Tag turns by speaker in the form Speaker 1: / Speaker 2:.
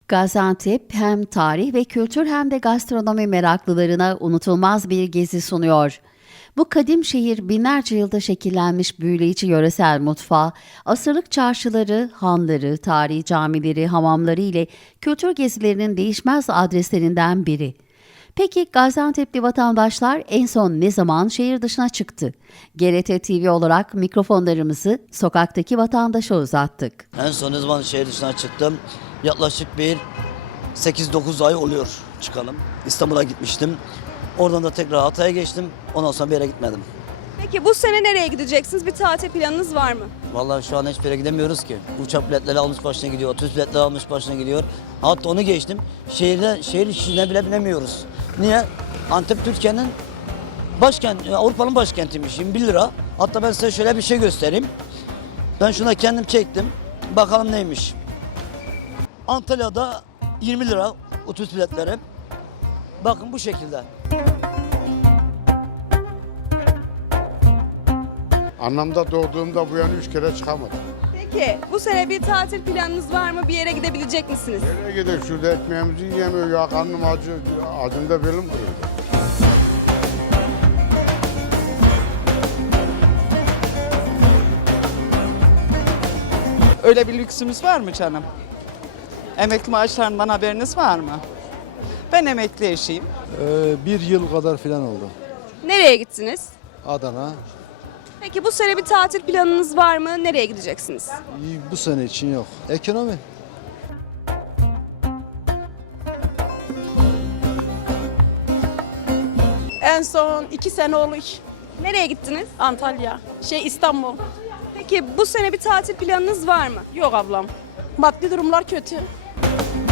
Speaker 1: Gaziantep hem tarih ve kültür hem de gastronomi meraklılarına unutulmaz bir gezi sunuyor. Bu kadim şehir binlerce yılda şekillenmiş büyüleyici yöresel mutfağı, asırlık çarşıları, hanları, tarihi camileri, hamamları ile kültür gezilerinin değişmez adreslerinden biri. Peki Gaziantep'li vatandaşlar en son ne zaman şehir dışına çıktı? GRT TV olarak mikrofonlarımızı sokaktaki vatandaşa uzattık.
Speaker 2: En son ne zaman şehir dışına çıktım? Yaklaşık bir 8-9 ay oluyor çıkalım. İstanbul'a gitmiştim. Oradan da tekrar Hatay'a geçtim. Ondan sonra bir yere gitmedim.
Speaker 3: Peki bu sene nereye gideceksiniz? Bir tatil planınız var mı?
Speaker 2: Vallahi şu an hiçbir yere gidemiyoruz ki. Uçak biletleri almış başına gidiyor, otobüs biletleri almış başına gidiyor. Hatta onu geçtim. Şehir içine bile binemiyoruz. Niye? Antep Türkiye'nin başkenti, Avrupa'nın başkentiymiş. 21 lira. Hatta ben size şöyle bir şey göstereyim. Ben şuna kendim çektim. Bakalım neymiş. Antalya'da 20 lira otobüs biletleri. Bakın bu şekilde.
Speaker 4: Annemde doğduğumda bu yana 3 kere çıkamadım.
Speaker 3: Peki bu sene bir tatil planınız var mı? Bir yere gidebilecek misiniz?
Speaker 4: Nereye gidelim? Şurada ekmeğimizi yiyemiyor ya, karnım acı, acımda belim kırıldı.
Speaker 5: Öyle bir lüksümüz var mı canım? Emekli maaşlarından haberiniz var mı? Ben emekli eşiyim.
Speaker 6: Bir yıl kadar falan oldu.
Speaker 3: Nereye gittiniz?
Speaker 6: Adana.
Speaker 3: Peki bu sene bir tatil planınız var mı? Nereye gideceksiniz?
Speaker 6: Bu sene için yok. Ekonomi.
Speaker 7: En son 2 sene oluyor.
Speaker 3: Nereye gittiniz?
Speaker 7: Antalya, İstanbul.
Speaker 3: Peki bu sene bir tatil planınız var mı?
Speaker 7: Yok ablam. Maddi durumlar kötü.